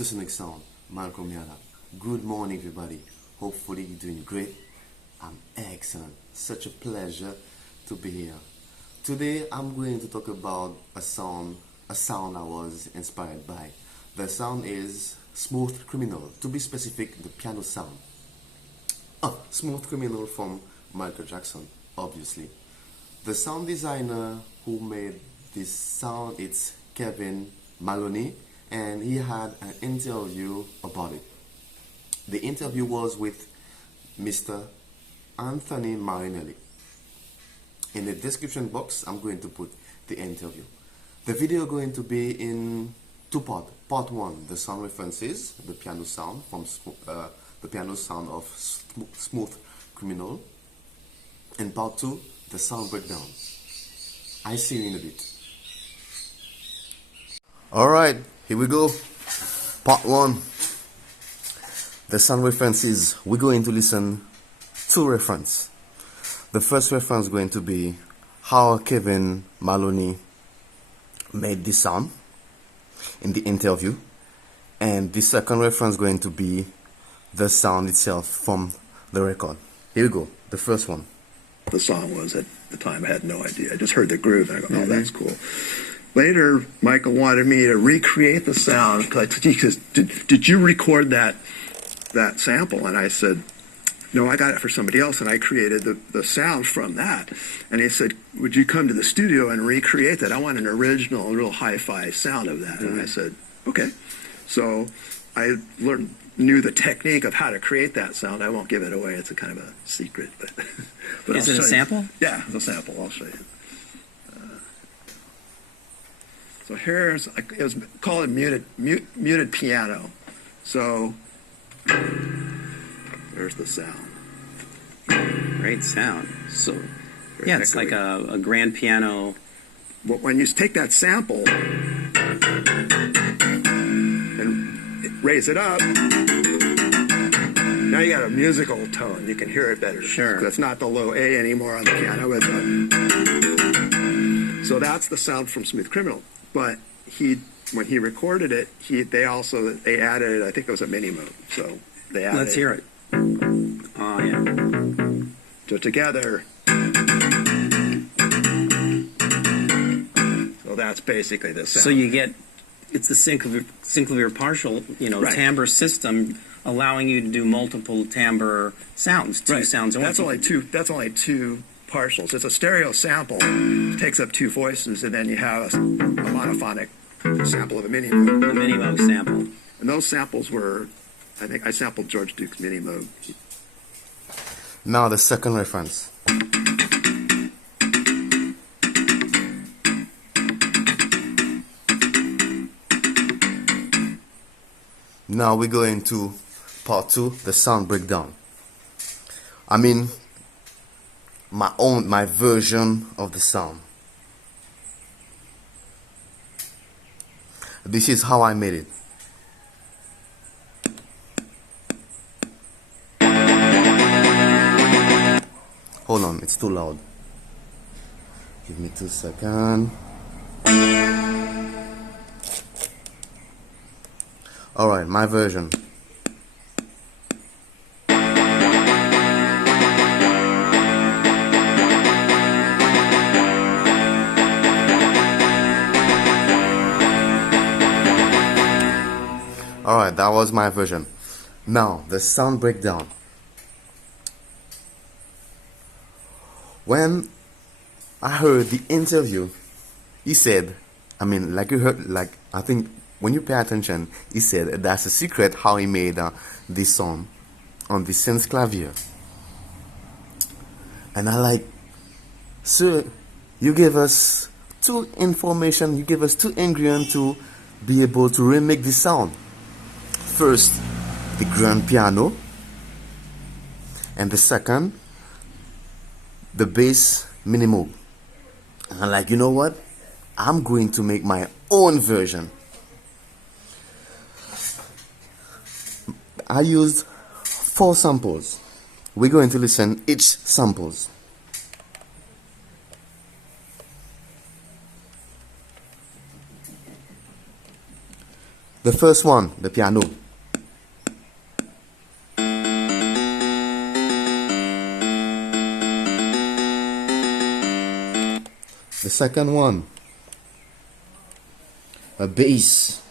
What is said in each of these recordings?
to Sonic Sound, Malcolm Yala. Good morning, everybody. Hopefully you're doing great. I'm excellent. Such a pleasure to be here. Today I'm going to talk about a sound I was inspired by. The sound is Smooth Criminal. To be specific, the piano sound. Smooth Criminal from Michael Jackson, obviously. The sound designer who made this sound, it's Kevin Maloney, and he had an interview about it. The interview was with Mr. Anthony Marinelli. In the description box, I'm going to put the interview. The video going to be in two parts. Part one, the sound references, the piano sound from the piano sound of Smooth Criminal, and part two, the sound breakdown. I see you in a bit. Alright, here we go. Part one. The sound references. We're going to listen two references. The first reference is going to be how Kevin Maloney made this sound in the interview. And the second reference is going to be the sound itself from the record. Here we go. The first one. The song was at the time. I had no idea. I just heard the groove and I go, oh, that's cool. Later, Michael wanted me to recreate the sound because did you record that sample? And I said, no, I got it for somebody else, and I created the sound from that. And he said, would you come to the studio and recreate that? I want an original, real hi-fi sound of that. And I said, okay. So I knew the technique of how to create that sound. I won't give it away. It's a kind of a secret. But Is it a sample? Yeah, it's a sample. I'll show you. So here's, it was called a muted piano. So there's the sound. Great sound. So, yeah, it's like a grand piano. But when you take that sample and raise it up, now you got a musical tone. You can hear it better. Sure. That's not the low A anymore on the piano. So that's the sound from Smooth Criminal. But when he recorded it, they added, I think it was a mini mode. So they added. Let's hear it. Oh yeah. So together. So that's basically the sound. So you get, it's the synclavier partial, Right. timbre system, allowing you to do multiple timbre sounds, two sounds. That's only two partials. It's a stereo sample. It takes up two voices, and then you have a monophonic sample of a mini mode. The mini mode sample. And those samples were, I think I sampled George Duke's mini mode. Now the second reference. Now we go into part two, the sound breakdown. I mean, my version of the sound. This is how I made it. Hold on, it's too loud. Give me 2 seconds. Alright, my version. Alright, that was my version. Now, the sound breakdown. When I heard the interview, he said, I mean, like you heard, like, I think when you pay attention, he said that's a secret how he made this song on the synth clavier. And I like, sir, you gave us two information, you gave us two ingredients to be able to remake this sound. First, the grand piano, and the second, the bass mini mode. And I'm like, you know what? I'm going to make my own version. I used 4 samples. We're going to listen each samples. The first one, the piano. The second one, a bass.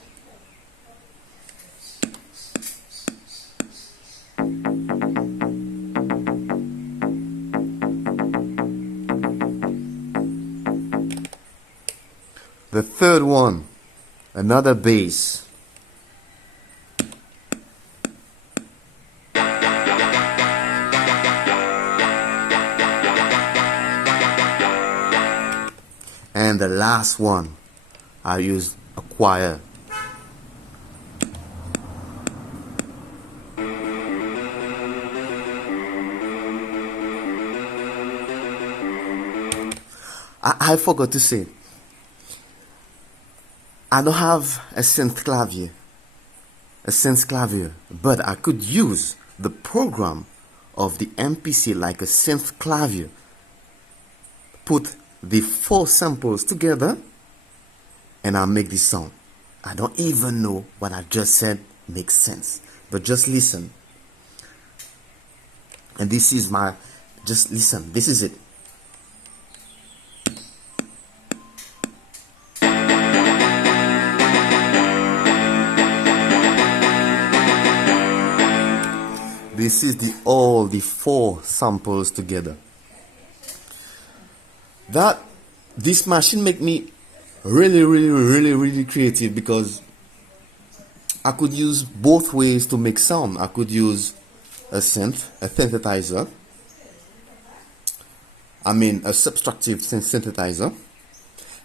The third one, another bass. And the last one, I used a choir. I forgot to say, I don't have a synth clavier, but I could use the program of the MPC like a synth clavier. Put the 4 samples together and I'll make this sound. I don't even know what I just said makes sense, but just listen. And this is my, just listen, this is it. This is all the 4 samples together. This machine make me really creative, because I could use both ways to make sound. I could use a synthesizer. I mean a subtractive synthesizer,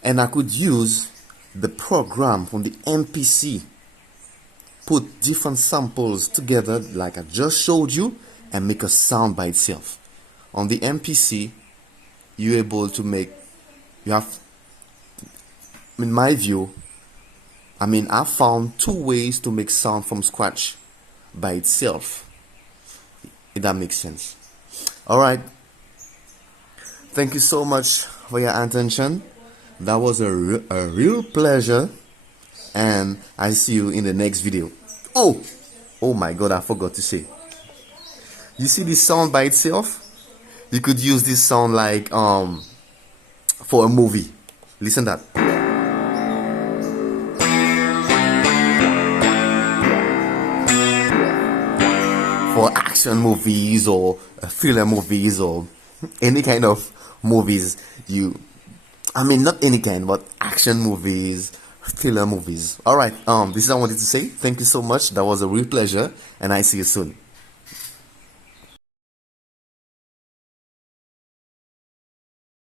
and I could use the program from the MPC. Put different samples together like I just showed you and make a sound by itself. On the MPC, you're able to make, you have, in my view, I found 2 ways to make sound from scratch by itself, if that makes sense. Alright, thank you so much for your attention. That was a real pleasure, and I see you in the next video. Oh my god, I forgot to say, you see this sound by itself? You could use this sound like for a movie. Listen that. For action movies or thriller movies or any kind of movies, not any kind, but action movies, thriller movies. Alright, this is what I wanted to say. Thank you so much. That was a real pleasure, and I see you soon.